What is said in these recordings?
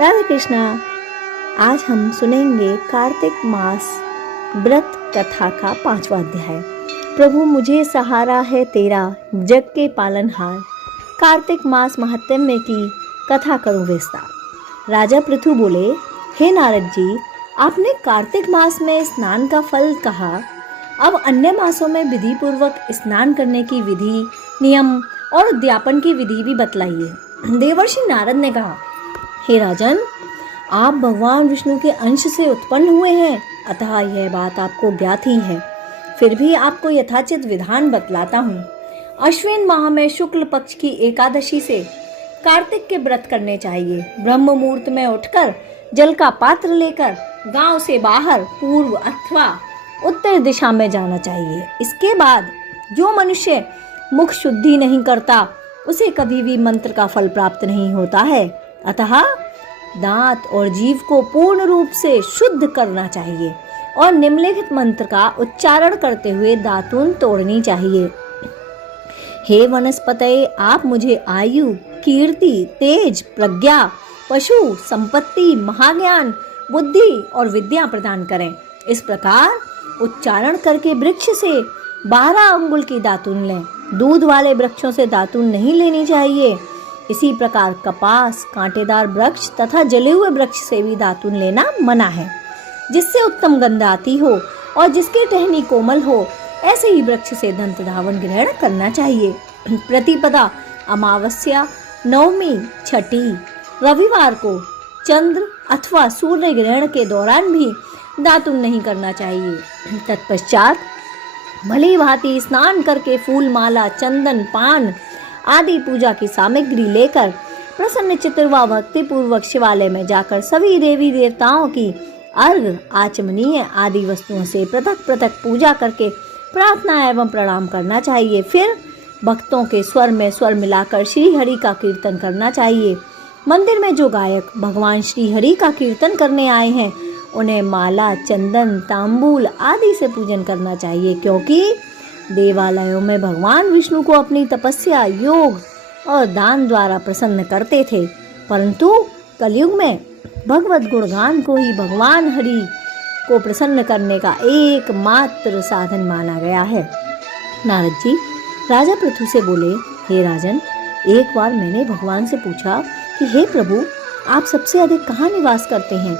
राधे कृष्णा। आज हम सुनेंगे कार्तिक मास व्रत कथा का 5वां अध्याय। प्रभु मुझे सहारा है तेरा, जग के पालनहार। कार्तिक मास महात्म्य की कथा करूं विस्तार। राजा पृथु बोले, हे नारद जी, आपने कार्तिक मास में स्नान का फल कहा, अब अन्य मासों में विधि पूर्वक स्नान करने की विधि, नियम और उद्यापन की विधि भी बतलाइए। देवर्षि नारद ने कहा, हे राजन, आप भगवान विष्णु के अंश से उत्पन्न हुए हैं, अतः यह बात आपको ज्ञात ही है। फिर भी आपको यथाचित विधान बतलाता हूँ। अश्विन माह में शुक्ल पक्ष की एकादशी से कार्तिक के व्रत करने चाहिए। ब्रह्म मुहूर्त में उठकर जल का पात्र लेकर गांव से बाहर पूर्व अथवा उत्तर दिशा में जाना चाहिए। इसके बाद जो मनुष्य मुख शुद्धि नहीं करता, उसे कभी भी मंत्र का फल प्राप्त नहीं होता है। अतः दांत और जीभ को पूर्ण रूप से शुद्ध करना चाहिए और निम्नलिखित मंत्र का उच्चारण करते हुए दातून तोड़नी चाहिए। हे वनस्पतये, आप मुझे आयु, कीर्ति, तेज, प्रज्ञा, पशु, संपत्ति, महाज्ञान, बुद्धि और विद्या प्रदान करें। इस प्रकार उच्चारण करके वृक्ष से 12 अंगुल की दातून लें। दूध वाले वृक्षों से दातून नहीं लेनी चाहिए। इसी प्रकार कपास, कांटेदार वृक्ष तथा जले हुए वृक्ष से भी दातून लेना मना है। जिससे उत्तम गंध आती हो और जिसकी टहनी कोमल हो, ऐसे ही वृक्ष से दंत धावन ग्रहण करना चाहिए। प्रतिपदा, अमावस्या, नवमी, छठी, रविवार को चंद्र अथवा सूर्य ग्रहण के दौरान भी दातून नहीं करना चाहिए। तत्पश्चात भली भांति स्नान करके फूल माला, चंदन, पान आदि पूजा की सामग्री लेकर प्रसन्न चित्त व भक्ति पूर्वक शिवालय में जाकर सभी देवी देवताओं की अर्घ, आचमनीय आदि वस्तुओं से पृथक पृथक पूजा करके प्रार्थना एवं प्रणाम करना चाहिए। फिर भक्तों के स्वर में स्वर मिलाकर श्री हरि का कीर्तन करना चाहिए। मंदिर में जो गायक भगवान श्री हरि का कीर्तन करने आए हैं, उन्हें माला, चंदन, तांबूल आदि से पूजन करना चाहिए, क्योंकि देवालयों में भगवान विष्णु को अपनी तपस्या, योग और दान द्वारा प्रसन्न करते थे, परंतु कलयुग में भगवत गुणगान को ही भगवान हरि को प्रसन्न करने का एकमात्र साधन माना गया है। नारद जी राजा पृथु से बोले, हे राजन, एक बार मैंने भगवान से पूछा कि हे प्रभु, आप सबसे अधिक कहाँ निवास करते हैं?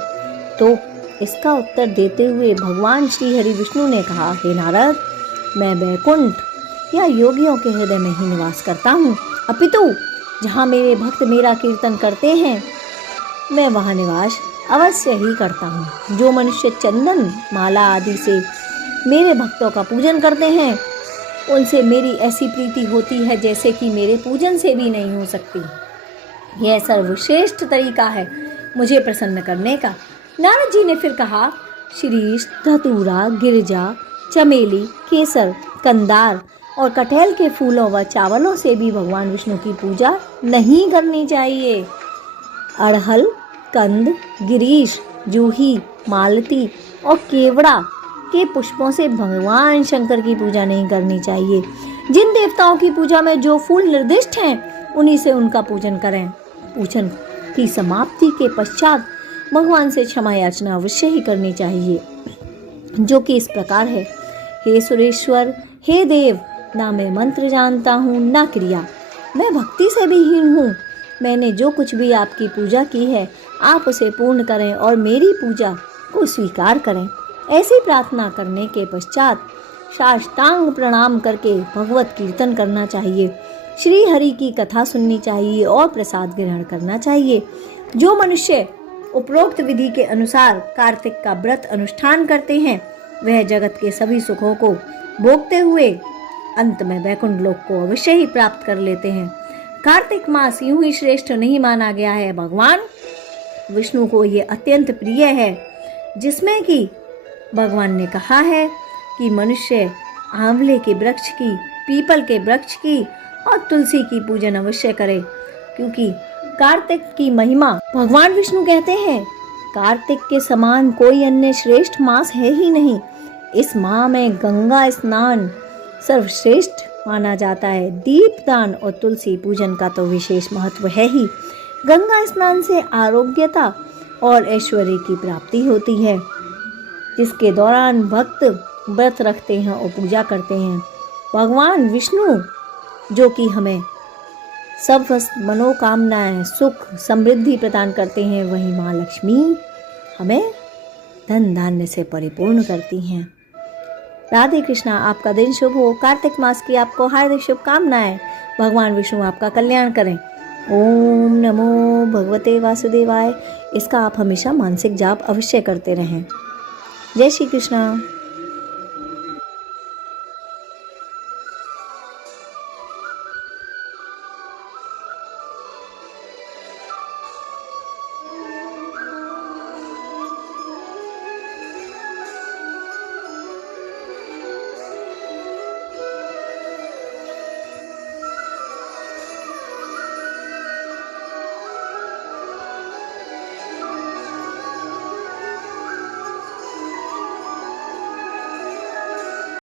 तो इसका उत्तर देते हुए भगवान श्री हरि विष्णु ने कहा, हे नारद, मैं वैकुंठ या योगियों के हृदय में ही निवास करता हूँ, अपितु जहाँ मेरे भक्त मेरा कीर्तन करते हैं, मैं वहाँ निवास अवश्य ही करता हूँ। जो मनुष्य चंदन, माला आदि से मेरे भक्तों का पूजन करते हैं, उनसे मेरी ऐसी प्रीति होती है जैसे कि मेरे पूजन से भी नहीं हो सकती। यह सर्वश्रेष्ठ तरीका है मुझे प्रसन्न करने का। नारद जी ने फिर कहा, शीरीष, धतूरा, गिरिजा, चमेली, केसर, कंदार और कटहल के फूलों व चावलों से भी भगवान विष्णु की पूजा नहीं करनी चाहिए। अड़हल, कंद, गिरीश, जूही, मालती और केवड़ा के पुष्पों से भगवान शंकर की पूजा नहीं करनी चाहिए। जिन देवताओं की पूजा में जो फूल निर्दिष्ट हैं, उन्हीं से उनका पूजन करें। पूजन की समाप्ति के पश्चात भगवान से क्षमा याचना अवश्य ही करनी चाहिए, जो कि इस प्रकार है, हे सुरेश्वर, हे देव, ना मैं मंत्र जानता हूँ ना क्रिया, मैं भक्ति से भी हीन हूँ। मैंने जो कुछ भी आपकी पूजा की है, आप उसे पूर्ण करें और मेरी पूजा को स्वीकार करें। ऐसी प्रार्थना करने के पश्चात साष्टांग प्रणाम करके भगवत कीर्तन करना चाहिए, श्री हरि की कथा सुननी चाहिए और प्रसाद ग्रहण करना चाहिए। जो मनुष्य उपरोक्त विधि के अनुसार कार्तिक का व्रत अनुष्ठान करते हैं, वह जगत के सभी सुखों को भोगते हुए अंत में वैकुंठ लोक को अवश्य ही प्राप्त कर लेते हैं। कार्तिक मास यूं ही श्रेष्ठ नहीं माना गया है। भगवान विष्णु को ये अत्यंत प्रिय है, जिसमें कि भगवान ने कहा है कि मनुष्य आंवले के वृक्ष की, पीपल के वृक्ष की और तुलसी की पूजन अवश्य करे, क्योंकि कार्तिक की महिमा भगवान विष्णु कहते हैं, कार्तिक के समान कोई अन्य श्रेष्ठ मास है ही नहीं। इस माह में गंगा स्नान सर्वश्रेष्ठ माना जाता है। दीपदान और तुलसी पूजन का तो विशेष महत्व है ही। गंगा स्नान से आरोग्यता और ऐश्वर्य की प्राप्ति होती है, जिसके दौरान भक्त व्रत रखते हैं और पूजा करते हैं। भगवान विष्णु जो कि हमें सब मनोकामनाएं, सुख, समृद्धि प्रदान करते हैं, वहीं माँ लक्ष्मी हमें धन धान्य से परिपूर्ण करती हैं। राधे कृष्णा। आपका दिन शुभ हो। कार्तिक मास की आपको हार्दिक शुभकामनाएं। भगवान विष्णु आपका कल्याण करें। ओम नमो भगवते वासुदेवाय। इसका आप हमेशा मानसिक जाप अवश्य करते रहें। जय श्री कृष्णा।